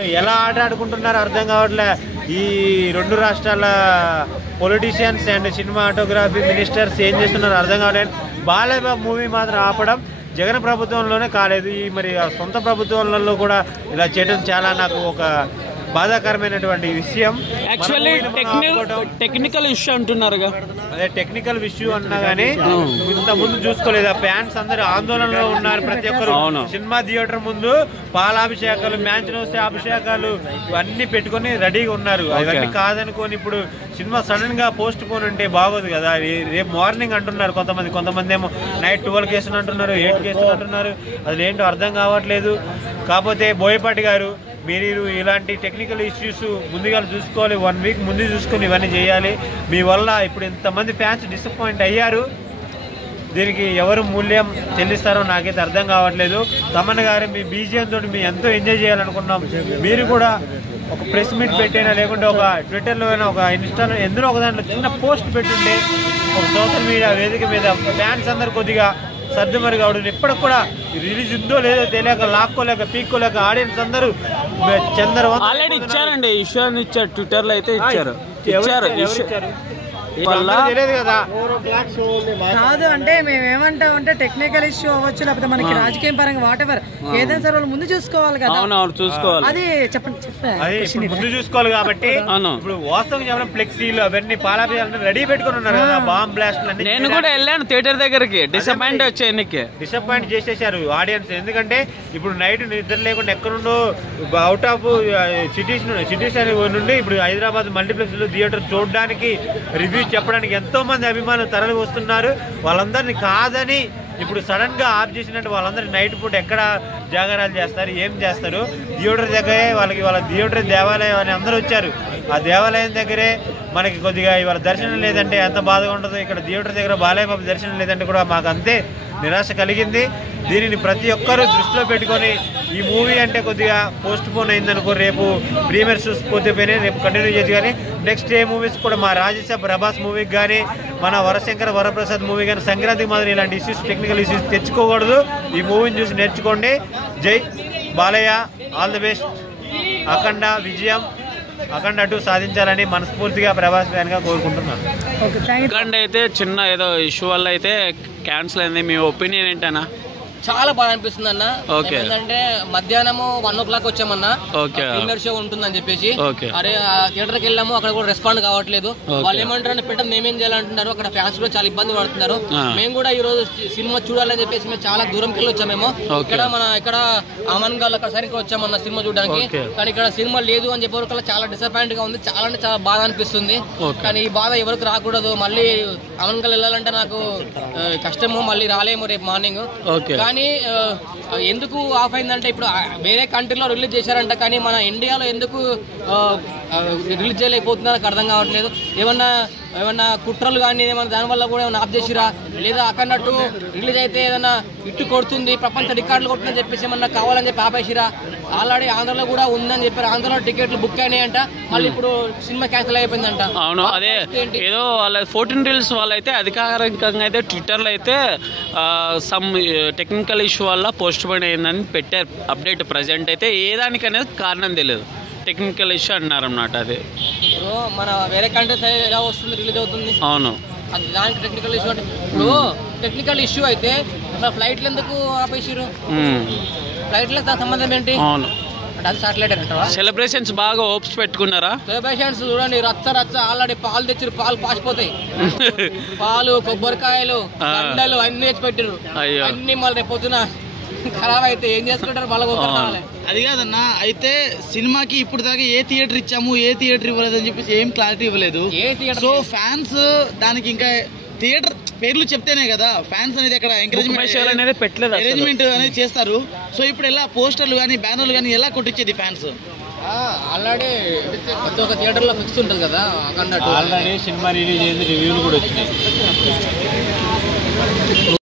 ఎలా ఆట ఆడుకుంటున్నారో అర్థం కావట్లే ఈ రెండు రాష్ట్రాల పొలిటీషియన్స్ అండ్ సినిమాటోగ్రఫీ మినిస్టర్స్ ఏం చేస్తున్నారో అర్థం కావట్లేదు. బాలయ్యబాబు మూవీ మాత్రం ఆపడం జగన్ ప్రభుత్వంలోనే కాలేదు, ఈ మరి సొంత ప్రభుత్వాలలో కూడా ఇలా చేయడం చాలా నాకు ఒక బాధాకరమైనటువంటి విషయం. యాక్చువల్లీ టెక్నికల్ ఇష్యూ అంటున్నారుగా, అదే టెక్నికల్ ఇష్యూ అన్నా కానీ ఇంత ముందు చూసుకోలేదు. ఆ ఫ్యాన్స్ అందరూ ఆందోళనలో ఉన్నారు. ప్రతి ఒక్కరు సినిమా థియేటర్ ముందు పాలాభిషేకాలు, మ్యాచ్ వస్తే అభిషేకాలు అన్ని పెట్టుకుని రెడీగా ఉన్నారు. అవన్నీ కాదనుకొని ఇప్పుడు సినిమా సడన్ గా పోస్ట్ పోన్ అంటే బాగోదు కదా. రేపు మార్నింగ్ అంటున్నారు కొంతమంది ఏమో నైట్ 12 కేసులు అంటున్నారు, 8 కేసులు అంటున్నారు. అది ఏంటో అర్థం కావట్లేదు. కాకపోతే బోయపాటి గారు మీరు ఇలాంటి టెక్నికల్ ఇష్యూస్ ముందుగా చూసుకోవాలి, 1 వీక్ ముందు చూసుకొని ఇవన్నీ చేయాలి. మీ వల్ల ఇప్పుడు ఇంతమంది ఫ్యాన్స్ డిసప్పాయింట్ అయ్యారు. దీనికి ఎవరు మూల్యం చెల్లిస్తారో నాకైతే అర్థం కావట్లేదు. తమన్ గారు మీ బీజిఎం తోటి మేము ఎంతో ఎంజాయ్ చేయాలనుకున్నాం. మీరు కూడా ఒక ప్రెస్ మీట్ పెట్టైనా లేకుంటే ఒక ట్విట్టర్లో అయినా ఒక ఇన్స్టాలో ఎందులో ఒక దాంట్లో చిన్న పోస్ట్ పెట్టుంటే ఒక సోషల్ మీడియా వేదిక మీద ఫ్యాన్స్ అందరు కొద్దిగా సర్దుమరి కావడం. ఇప్పటికి కూడా రిలీజ్ ఉందో లేదో తెలియక లాక్కోలేక పీక్కోలేక ఆడియన్స్ అందరూ ఆల్రెడీ ఇచ్చారండి. ఇష్యూ అని ఇచ్చారు, ట్విట్టర్ లో అయితే ఇచ్చారు. తెలియదు కదా. కాదు అంటే మేము ఏమంటామంటే టెక్నికల్ ఇష్యూ అవ్వచ్చు, లేకపోతే మనకి రాజకీయ పరంగా వాట్ ఎవర్ ఏదైనా సరే వాళ్ళు ముందు చూసుకోవాలి కదా. చూసుకోవాలి, అది చెప్పండి ముందు చూసుకోవాలి. కాబట్టి ఇప్పుడు వాస్తవం చెప్పడం ఫ్లెక్సీలు అవన్నీ పాలాభియాలను రెడీ పెట్టుకుని ఉన్నారు కదా, బాంబ్ బ్లాస్ట్. నేను కూడా వెళ్ళాను థియేటర్ దగ్గరికి, డిసప్పాయింట్ చేసేసారు ఆడియన్స్. ఎందుకంటే ఇప్పుడు నైట్ నిద్ర లేకుండా ఎక్కడుండో అవుట్ ఆఫ్ సిటీస్ నుండి ఇప్పుడు హైదరాబాద్ మల్టీప్లెక్స్ లో థియేటర్ చూడడానికి రివ్యూ చెప్పడానికి ఎంతో మంది అభిమానులు తరలి వస్తున్నారు. వాళ్ళందరినీ కాదని ఇప్పుడు సడన్ గా ఆఫ్ చేసినట్టు వాళ్ళందరూ నైట్ పూట ఎక్కడ జాగారాలు చేస్తారు, ఏం చేస్తారు? థియేటర్ దగ్గరే వాళ్ళ థియేటర్ దేవాలయం అని అందరూ వచ్చారు. ఆ దేవాలయం దగ్గరే మనకి కొద్దిగా ఇవాళ దర్శనం లేదంటే ఎంత బాధగా ఉంటుందో. ఇక్కడ థియేటర్ దగ్గర బాలయ్యబాబు దర్శనం లేదంటే కూడా మాకు అంతే నిరాశ కలిగింది. దీనిని ప్రతి ఒక్కరూ దృష్టిలో పెట్టుకొని ఈ మూవీ అంటే కొద్దిగా పోస్ట్ పోన్ అయిందనుకో, రేపు ప్రీమియర్ షూస్ పోతే రేపు కంటిన్యూ చేసి కానీ నెక్స్ట్ ఏ మూవీస్ కూడా మా రాజేశాబ్ ప్రభాస్ మూవీకి కానీ మన వరశంకర్ వరప్రసాద్ మూవీ కానీ సంక్రాంతికి మాత్రం ఇలాంటి ఇష్యూస్ టెక్నికల్ ఇష్యూస్ తెచ్చుకోకూడదు. ఈ మూవీని చూసి నేర్చుకోండి. జై బాలయ్య, ఆల్ ది బెస్ట్. అఖండ విజయం, అఖండ 2 సాధించాలని మనస్ఫూర్తిగా ప్రభాస్ ఫ్యాన్ గా కోరుకుంటున్నాను. అఖండ అయితే చిన్న ఏదో ఇష్యూ వల్ల అయితే క్యాన్సిల్ అయింది. మీ ఒపీనియన్ ఏంటన్నా? చాలా బాగా అనిపిస్తుంది అన్న. ఎందుకంటే మధ్యాహ్నం 1 o'clock వచ్చామన్నా, ప్రీమియర్ షో ఉంటుందని చెప్పేసి. అరే థియేటర్ కి వెళ్ళాము, అక్కడ కూడా రెస్పాండ్ కావట్లేదు. వాళ్ళు ఏమంటారు పెట్టడం మేమేం చేయాలంటున్నారు. అక్కడ ఫ్యాన్స్ కూడా చాలా ఇబ్బంది పడుతున్నారు. మేము కూడా ఈ రోజు సినిమా చూడాలని చెప్పేసి మేము చాలా దూరంకి వెళ్ళి వచ్చామేమో. ఇక్కడ అమన్గాల్ అక్కడ సరికి వచ్చామన్న సినిమా చూడడానికి. కానీ ఇక్కడ సినిమా లేదు అని చెప్పే చాలా డిసప్పాయింట్ గా ఉంది. చాలా అంటే చాలా బాధ అనిపిస్తుంది. కానీ ఈ బాధ ఎవరికి రాకూడదు. మళ్ళీ అమన్గాల్ వెళ్ళాలంటే నాకు కష్టము, మళ్ళీ రాలేము రేపు మార్నింగ్. కానీ ఎందుకు ఆఫ్ అయిందంటే ఇప్పుడు వేరే కంట్రీలో రిలీజ్ చేశారంట, కానీ మన ఇండియాలో ఎందుకు రిలీజ్ చేయలేకపోతుందో నాకు అర్థం కావట్లేదు. ఏమన్నా కుట్రలు కానీ ఏమన్నా దానివల్ల కూడా ఏమైనా ఆఫ్ చేసిరా, లేదా అక్కడట్టు రిలీజ్ అయితే ఏదన్నా ఇట్టు కొడుతుంది, ప్రపంచ రికార్డులు కొడుతుందని చెప్పేసి ఏమన్నా కావాలని చెప్పి ఆపేసిరా. ఆల్రెడీ ఆంధ్రలో కూడా ఉందని చెప్పారు, ఆంధ్రలో టికెట్లు బుక్ అయినాయంట. మళ్ళీ ఇప్పుడు సినిమా క్యాన్సిల్ అయిపోయిందంట. అవును, అదే ఏదో వాళ్ళ 14 రీల్స్ వాళ్ళైతే అధికారికంగా అయితే ట్విట్టర్లో అయితే సమ్ టెక్నికల్ ఇష్యూ వల్ల పోస్ట్ పోన్ అయిందని పెట్టారు అప్డేట్. ప్రజెంట్ అయితే ఏ దానికనేది కారణం తెలియదు, టెక్నికల్ ఇష్యూ అన్నారు అన్నమాట. అది మన వేరే కంట్రీస్ ఎలా వస్తుంది, రిలీజ్ అవుతుంది. అవును, దానికి టెక్నికల్ ఇష్యూ అంటే ఇప్పుడు టెక్నికల్ ఇష్యూ అయితే ఫ్లైట్లు ఎందుకు ఆపేసారు? ఫ్లైట్లకు సంబంధం ఏంటి? అవును, సాటిలైట్ సెలబ్రేషన్స్ బాగా హోప్స్ పెట్టుకున్నారా? సెలబ్రేషన్స్ చూడండి, రచ్చ ఆల్రెడీ పాలు తెచ్చారు, పాలు పాసిపోతాయి. పాలు, కొబ్బరికాయలు, దండలు అన్ని తెచ్చి పెట్టారు. అన్ని మళ్ళీ రేపు పొద్దున ఖరాబ్ అయితే ఏం చేసుకుంటారు? మళ్ళీ అది కాదన్నా. అయితే సినిమాకి ఇప్పుడు దాకా ఏ థియేటర్ ఇచ్చాము, ఏ థియేటర్ ఇవ్వలేదు అని చెప్పేసి ఏం క్లారిటీ ఇవ్వలేదు. సో ఫ్యాన్స్ దానికి ఇంకా థియేటర్ పేర్లు చెప్తేనే కదా ఫ్యాన్స్ అనేది అక్కడ అరేంజ్మెంట్ అనేది చేస్తారు. సో ఇప్పుడు ఎలా పోస్టర్లు కానీ బ్యానర్లు కానీ ఎలా కొట్టించేది ఫ్యాన్స్? ఆల్రెడీ ప్రతి ఒక్క థియేటర్ లో ఫిక్స్ ఉంటుంది కదా. ఆల్రెడీ సినిమా రిలీజ్ అయింది, రివ్యూలు కూడా వచ్చినాయి.